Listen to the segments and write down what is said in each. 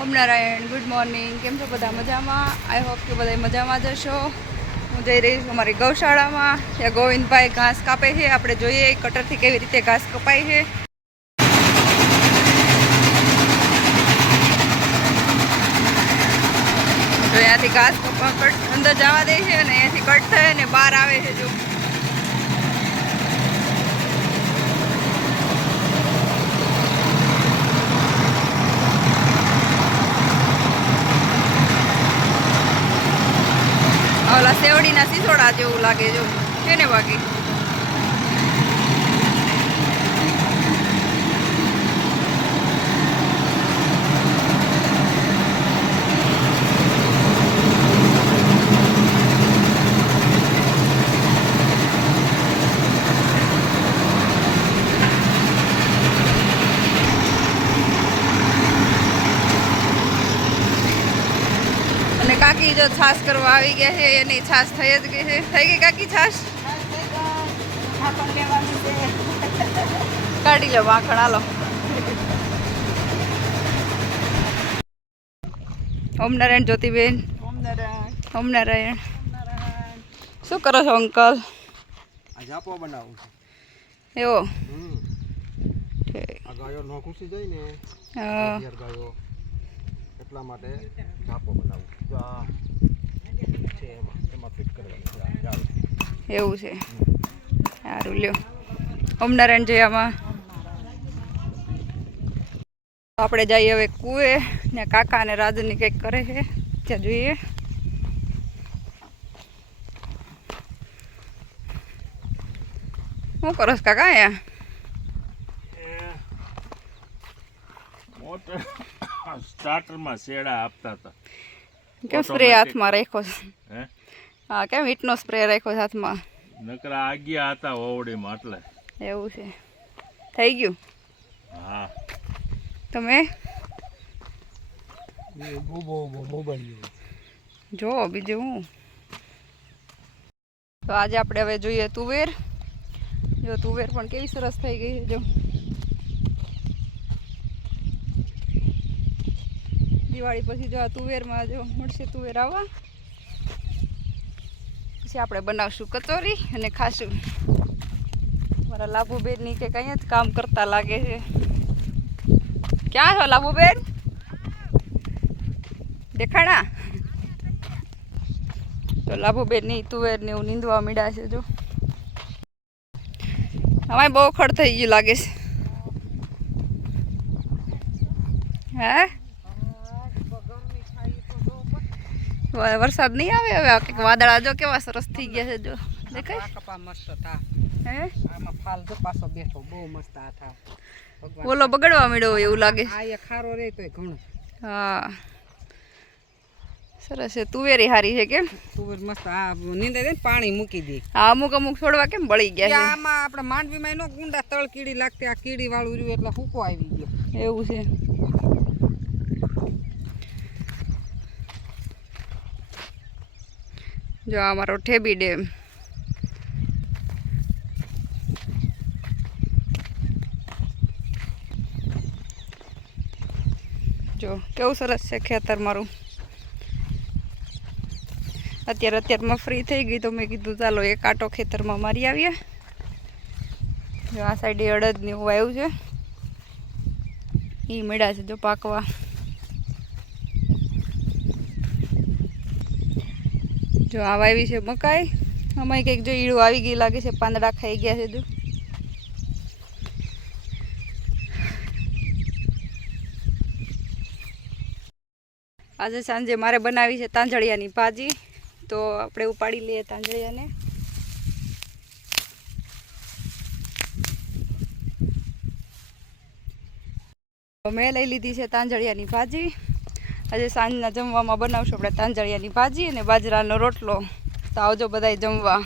ઓમ Narayan, good morning. કેમ છો બધા? મજામાં? આઈ હોપ કે બધા મજામાં જ હશો. હું જઈ રહી છું અમારી ગૌશાળામાં. ત્યાં ગોવિંદભાઈ ઘાસ કાપે છે. આપણે જોઈએ કટરથી કેવી રીતે ઘાસ કપાય છે. તો અહીંયાથી ઘાસ અંદર જવા દે છે અને અહીંયાથી કટ થાય અને બહાર આવે છે. જો ઓલા સેવડીના સિસોડા જેવું લાગે જો છે ને બાકી. કાકી જો છાશ કરવા આવી ગયા છે. એની છાશ થઈ જ ગઈ છે. થઈ ગઈ કાકી છાશ? કાઢી લો માખણ, હાલો. ઓમ નારાયણ જ્યોતિબેન. ઓમ નારાયણ. શું કરો છો અંકલ? જાપો બનાવું એવો આ ગાયો નો ખુશી જાય ને ગાયો એટલા માટે જાપો બનાવું. જો આ છે એમાં ફિટ કરવાની. એવું છે, સારું લ્યો. ઓમ નારાયણ જયામાં આપણે જઈએ હવે કુએ ને. કાકા અને રાજુની કંઈક કરે છે ત્યાં જોઈએ. શું કરો છો કાકા? અહીંયા સ્ટાર્ટરમાં શેડા આપતા હતા. કેમ સ્પ્રે હાથમાં રાખ્યો છે? હા, કેમ ઈટનો સ્પ્રે રાખ્યો છે હાથમાં? નકરા આગિયા હતા ઓવડીમાં એટલે. એવું છે, થઈ ગયું? હા. તમે જો બીજું હું. તો આજે આપણે હવે જોઈએ તુવેર. જો તુવેર પણ કેવી સરસ થઈ ગઈ છે. જો દિવાળી પછી જો આ તુવેરમાં જો મળશે તુવેર આવવા. પછી આપણે બનાવશું કચોરી અને ખાશું. મારા લાભુબેનની કે કંઈ જ કામ કરતા લાગે છે. ક્યાં છો લાભુબેન? દેખાણા? તો લાભુબેનની તુવેરને એવું નીંદવા મીડા છે. જો અમારે બહુ ખડ થઈ ગયું લાગે છે. હે, વરસાદ નહીં આવે હવે. કંઈક વાદળા જો કેવા સરસ થઈ ગયા છે. જો દેખાય? હે, ફાલ જો પાછો બેઠો બહુ મસ્ત આ થા. ઓલો બગડવા માંડ્યો હોય એવું લાગે. આ ખારો રે તોય ઘણો. હા, સરસ છે. તુવેરી હારી છે. કેમ તુવેર મસ્ત. આ નીંદે દે પાણી મૂકી દે. આ અમુક છોડવા કેમ બળી ગયા છે? આમાં આપણે માંડવીમાં નો ગુંડા તળ કીડી લાગતી. આ કીડી વાળું રહ્યું એટલે હુકો આવી ગયો. એવું છે. જો આ મારો ઠેબી ડેમ. જો કેવું સરસ છે ખેતર મારું. અત્યારમાં ફ્રી થઈ ગઈ તો મેં કીધું ચાલો એક આટો ખેતરમાં મારી આવીએ. જો આ સાઈડે અડદ ને એવું આવ્યું છે. એ મેળા છે જો પાકવા. જો આ વાવી છે મકાઈ. આમાં કંઈક જો ઈળું આવી ગઈ લાગે છે. પાંદડા ખાઈ ગયા છે. જો આજે સાંજે મારે બનાવી છે તાંજળિયાની ભાજી. તો આપણે ઉપાડી લઈએ તાંજળિયાને. મેં લઈ લીધી છે તાંજળિયાની ભાજી. આજે સાંજના જમવામાં બનાવશું આપણે તાંજળિયાની ભાજી અને બાજરાનો રોટલો. તો આવજો બધાય જમવા.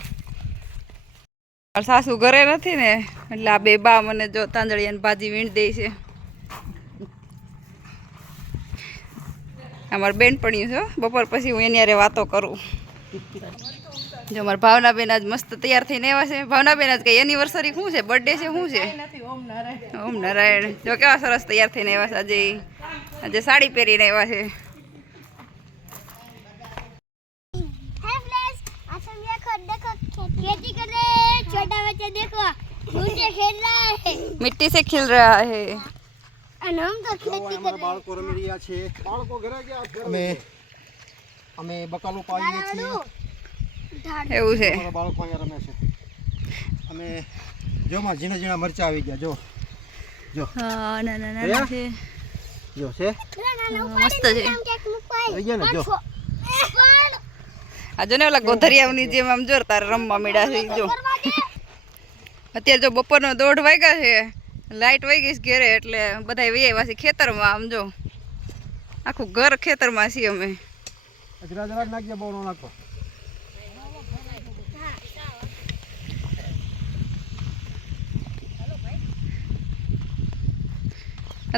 સાસુ ઘરે નથી ને એટલે આ બે બા મને જો તાંજળિયાની ભાજી વીણ દે છે. અમારી બેનપણી છે. બપોર પછી હું એની હારે વાતો કરું. જો અમારા ભાવનાબેન આજ મસ્ત તૈયાર થઈને આવ્યા છે. ભાવનાબેન આજ કઈ એનિવર્સરી શું છે? બર્થડે છે શું છે? ઓમ નારાયણ. જો કેવા સરસ તૈયાર થઈને આવ્યા છે આજે. આજે સાડી પહેરીને આવ્યા છે. खेती कर रहे हैं, छोटा बच्चा देखो मुझे खेल रहा है मिट्टी से खिल रहा है. और हम तो खेती कर અમારા रहे બાળકો રમી રહ્યા છે. બાળકો ઘરે ગયા. અમે બકાલું પાડીએ છીએ. हैं એવું છે. અમારા બાળકો અહીંયા રમે છે. અમે જોમાં ઝીણા ઝીણા મરચા આવી ગયા. જો હા ના ના છે. જો છે મસ્ત છે. આવી ગયા ને જો. આ જો ને ઓલા ગોધરિયાઓની જેમ આમ જોર તારે રમવા મળ્યા છે. જો અત્યારે જો બપોરનો 1:30 વાગ્યા છે, લાઈટ વહી ગઈ છે ઘેરે, એટલે બધા આવ્યા છે ખેતરમાં. આમ જો આખું ઘર ખેતરમાં છીએ અમે. જરા જરા નાખીએ, બહુ ન નાખો.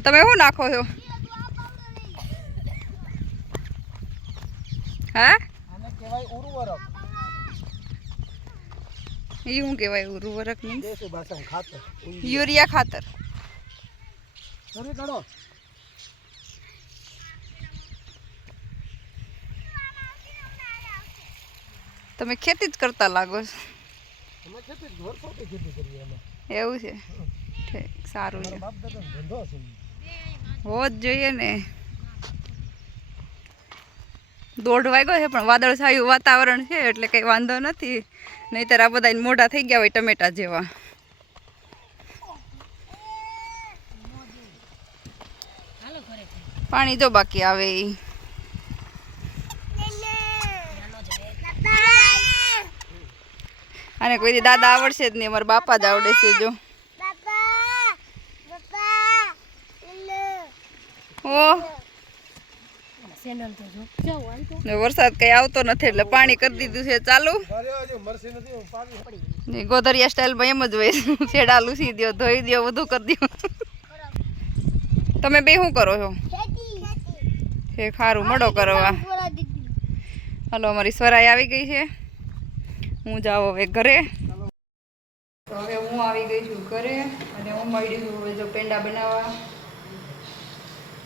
તમે શું નાખો છો? હા આને કહેવાય ઉર્વરક. એ શું કહેવાય ઉર્વરક? મીન્સ દેશી ભાષામાં ખાતર. યુરિયા ખાતર. તમે કાઢો. તમે ખેતી જ કરતા લાગો છો. અમે ખેતી વર્ષોથી ખેતી કરીએ. અમે એવું છે. ઠીક, સારું છે. બાપ દાદાનો ધંધો છે. હો જ જોઈએ ને. 1:30 વાગ્યો છે, પણ વાદળછાયું વાતાવરણ છે એટલે કંઈ વાંધો નથી. નહીંતર આ બધા મોટા થઈ ગયા હોય ટમેટા જેવા. પાણી જો બાકી આવે ઈ. અને કોઈ દી દાદા આવડશે જ નહીં, અમારા બાપા જ આવડે છે. જો ઓ વરસાદ કઈ આવતો નથી એટલે પાણી કરી દીધું છે ચાલુ. ગોધરિયા સ્ટાઇલમાં એમ જ હોય, છેડા લૂસી દો, ધોઈ દો, બધું કરી દો. તમે બે શું કરો છો? એ ખારું મડો કરવા. હાલો, અમારી સ્વરાઈ આવી ગઈ છે. હું જાઉં હવે ઘરે. તો હવે હું આવી ગઈ છું ઘરે અને હું મળી છું હવે જો પેંડા બનાવવા.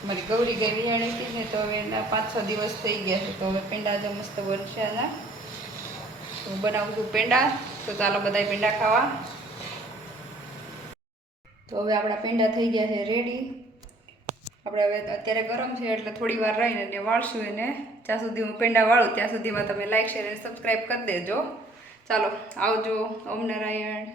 મારી ગૌરી ગઈ વિયાણી હતી ને, તો હવે એના 5-6 દિવસ થઈ ગયા છે. તો હવે પેંડા જો મસ્ત બનશે એના. હું બનાવું છું પેંડા. તો ચાલો બધા પેંડા ખાવા. તો હવે આપણા પેંડા થઈ ગયા છે રેડી. આપણે હવે અત્યારે ગરમ છે એટલે થોડી વાર રહીને વાળશું એને. જ્યાં સુધી હું પેંડા વાળું ત્યાં સુધીમાં તમે લાઈક, શેર અને સબસ્ક્રાઈબ કરી દેજો. ચાલો આવજો. ઓમ નારાયણ.